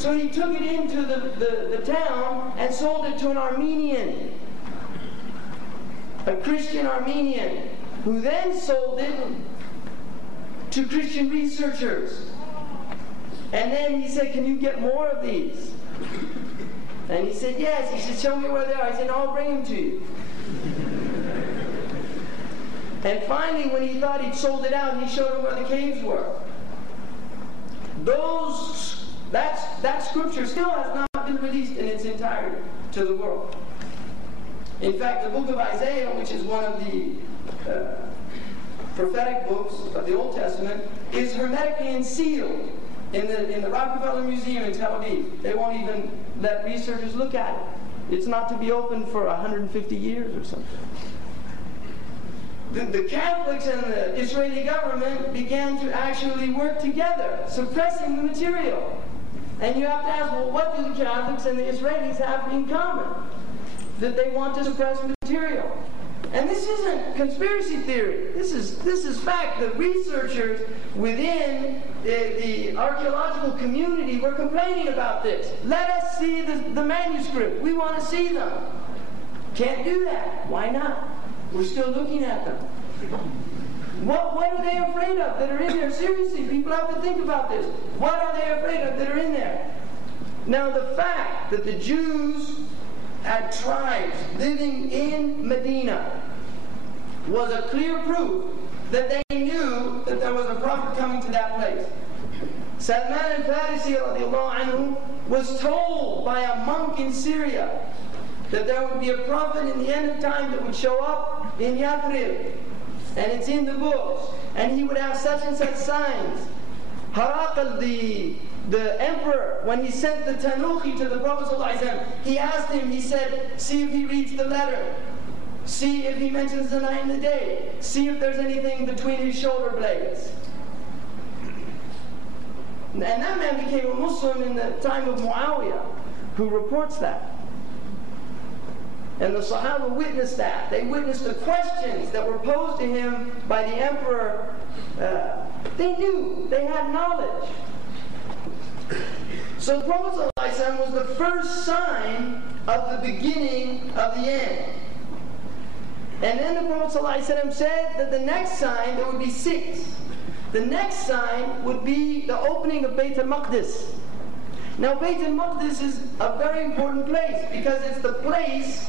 So he took it into the town and sold it to an Armenian, a Christian Armenian, who then sold it to Christian researchers. And then he said, can you get more of these? And he said, yes. He said, show me where they are. I said, no, I'll bring them to you. And finally, when he thought he'd sold it out, he showed him where the caves were. That scripture still has not been released in its entirety to the world. In fact, the book of Isaiah, which is one of the prophetic books of the Old Testament, is hermetically unsealed in the Rockefeller Museum in Tel Aviv. They won't even let researchers look at it. It's not to be opened for 150 years or something. The Catholics and the Israeli government began to actually work together, suppressing the material. And you have to ask, well, what do the Catholics and the Israelis have in common? That they want to suppress material. And this isn't conspiracy theory. This is fact. The researchers within the archaeological community were complaining about this. Let us see the manuscript. We want to see them. Can't do that. Why not? We're still looking at them. What are they afraid of that are in there? Seriously, people have to think about this. What are they afraid of that are in there? Now, the fact that the Jews had tribes living in Medina was a clear proof that they knew that there was a prophet coming to that place. Salman al-Farisi radiallahu anhu was told by a monk in Syria that there would be a prophet in the end of time that would show up in Yathrib, and it's in the books, and he would have such and such signs. Haraqal, the emperor, when he sent the Tanuki to the Prophet ﷺ, he asked him, he said, see if he reads the letter, see if he mentions the night and the day, see if there's anything between his shoulder blades. And that man became a Muslim in the time of Muawiyah, who reports that. And the Sahaba witnessed that. They witnessed the questions that were posed to him by the emperor. They knew, they had knowledge. So the Prophet ﷺ was the first sign of the beginning of the end. And then the Prophet ﷺ said that the next sign, there would be 6. The next sign would be the opening of Bayt al-Maqdis. Now Bayt al-Maqdis is a very important place because it's the place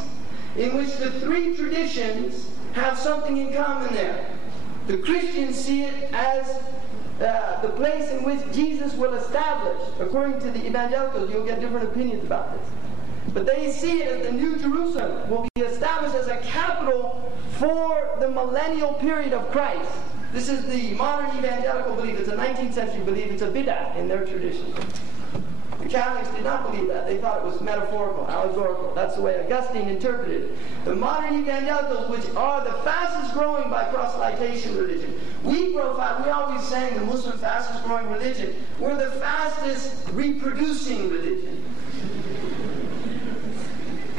in which the 3 traditions have something in common there. The Christians see it as the place in which Jesus will establish. According to the evangelicals, you'll get different opinions about this. But they see it as the New Jerusalem will be established as a capital for the millennial period of Christ. This is the modern evangelical belief. It's a 19th century belief. It's a bid'ah in their tradition. The Catholics did not believe that. They thought it was metaphorical, allegorical. That's the way Augustine interpreted it. The modern evangelicals, which are the fastest growing by proselytation religion. We always sang the Muslim fastest growing religion. We're the fastest reproducing religion.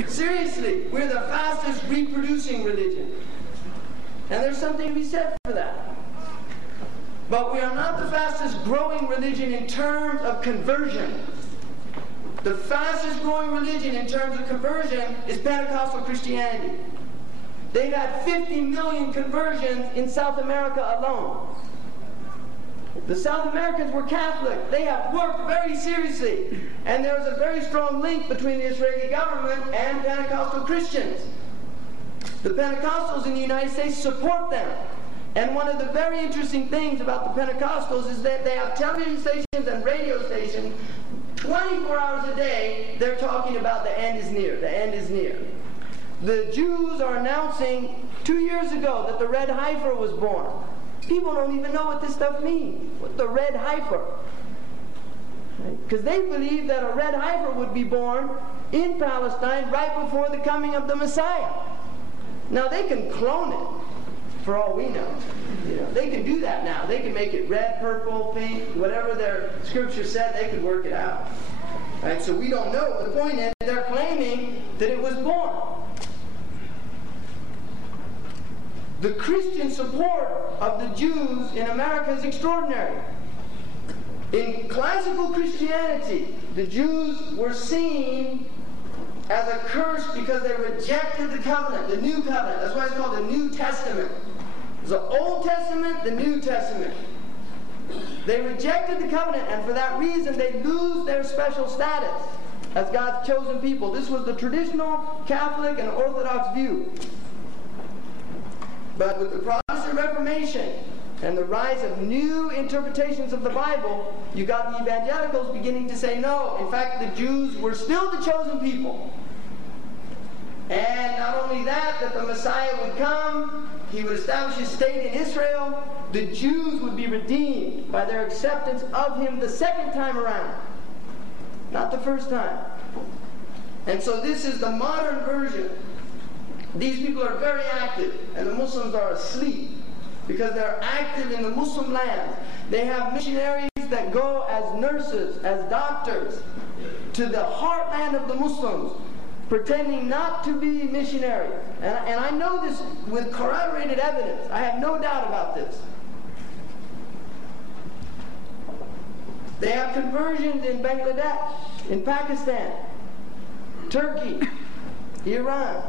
Seriously, we're the fastest reproducing religion. And there's something to be said for that. But we are not the fastest growing religion in terms of conversion. The fastest growing religion in terms of conversion is Pentecostal Christianity. They've had 50 million conversions in South America alone. The South Americans were Catholic. They have worked very seriously. And there is a very strong link between the Israeli government and Pentecostal Christians. The Pentecostals in the United States support them. And one of the very interesting things about the Pentecostals is that they have television stations and radio stations. 24 hours a day, they're talking about the end is near. The end is near. The Jews are announcing 2 years ago that the red heifer was born. People don't even know what this stuff means. What the red heifer? Because they believe that a red heifer would be born in Palestine right before the coming of the Messiah. Now they can clone it, for all we know. You know, they can do that now. They can make it red, purple, pink, whatever their scripture said, they could work it out. Right? So we don't know. The point is, they're claiming that it was born. The Christian support of the Jews in America is extraordinary. In classical Christianity, the Jews were seen as a curse because they rejected the covenant, the new covenant. That's why it's called the New Testament. There's the Old Testament, the New Testament. They rejected the covenant, and for that reason they lose their special status as God's chosen people. This was the traditional Catholic and Orthodox view. But with the Protestant Reformation and the rise of new interpretations of the Bible, you got the evangelicals beginning to say no. In fact, the Jews were still the chosen people. And not only that, that the Messiah would come, he would establish his state in Israel, the Jews would be redeemed by their acceptance of him the second time around, not the first time. And so this is the modern version. These people are very active, and the Muslims are asleep because they're active in the Muslim lands. They have missionaries that go as nurses, as doctors, to the heartland of the Muslims, pretending not to be missionaries. And I know this with corroborated evidence. I have no doubt about this. They have conversions in Bangladesh, in Pakistan, Turkey, Iran.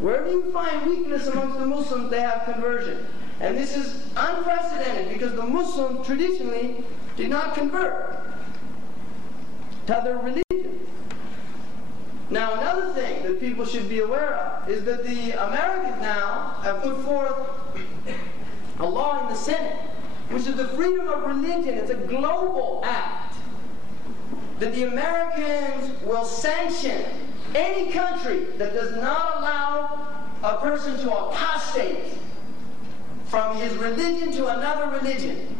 Wherever you find weakness amongst the Muslims, they have conversion. And this is unprecedented because the Muslims traditionally did not convert to other religions. Now, another thing that people should be aware of is that the Americans now have put forth a law in the Senate, which is the freedom of religion. It's a global act that the Americans will sanction any country that does not allow a person to apostate from his religion to another religion.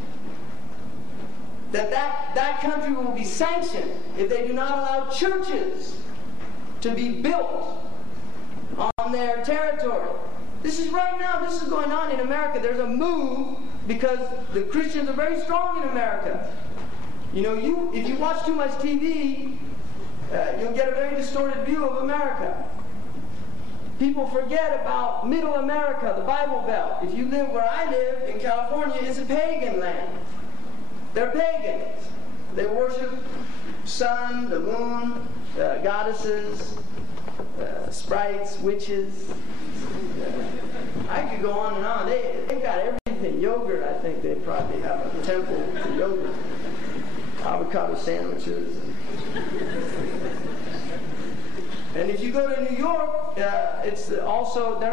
That country will be sanctioned if they do not allow churches to be built on their territory. This is right now, this is going on in America. There's a move because the Christians are very strong in America. You know, if you watch too much TV, you'll get a very distorted view of America. People forget about Middle America, the Bible Belt. If you live where I live, in California, it's a pagan land. They're pagans. They worship sun, the moon, goddesses, sprites, witches. I could go on and on. They've got everything. Yogurt, I think they probably have a temple to yogurt. Avocado sandwiches. And if you go to New York, it's also, they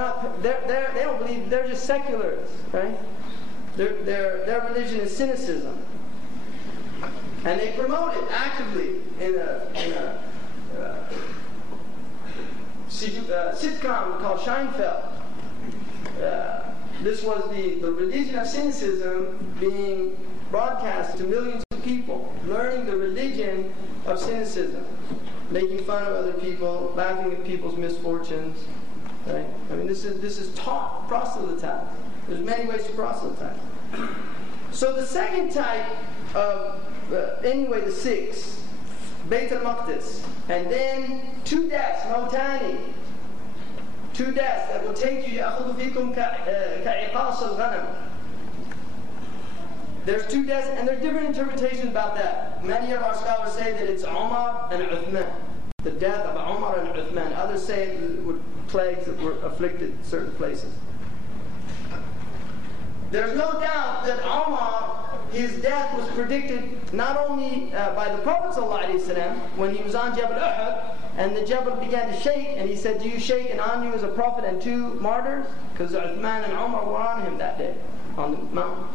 don't believe, they're just seculars, right? Their religion is cynicism. And they promote it actively in a sitcom called Seinfeld. This was the religion of cynicism being broadcast to millions of people, learning the religion of cynicism, making fun of other people, laughing at people's misfortunes. Right? I mean, this is taught proselytizing. There's many ways to proselytize. So the second type of, anyway, the six, Beit al-Maqdis, and then 2 deaths, Mautani, 2 deaths that will take you, يَأْخُذُ فِيكُمْ كَعِقَاصِ الْغَنَمِ. There's 2 deaths, and there are different interpretations about that. Many of our scholars say that it's Umar and Uthman, the death of Umar and Uthman. Others say it were plagues that were afflicted certain places. There's no doubt that Umar, his death was predicted not only by the Prophet ﷺ when he was on Jabal Uhud, and the Jabal began to shake, and he said, "Do you shake, and on you is a prophet and 2 martyrs?" Because Uthman and Umar were on him that day, on the mountain.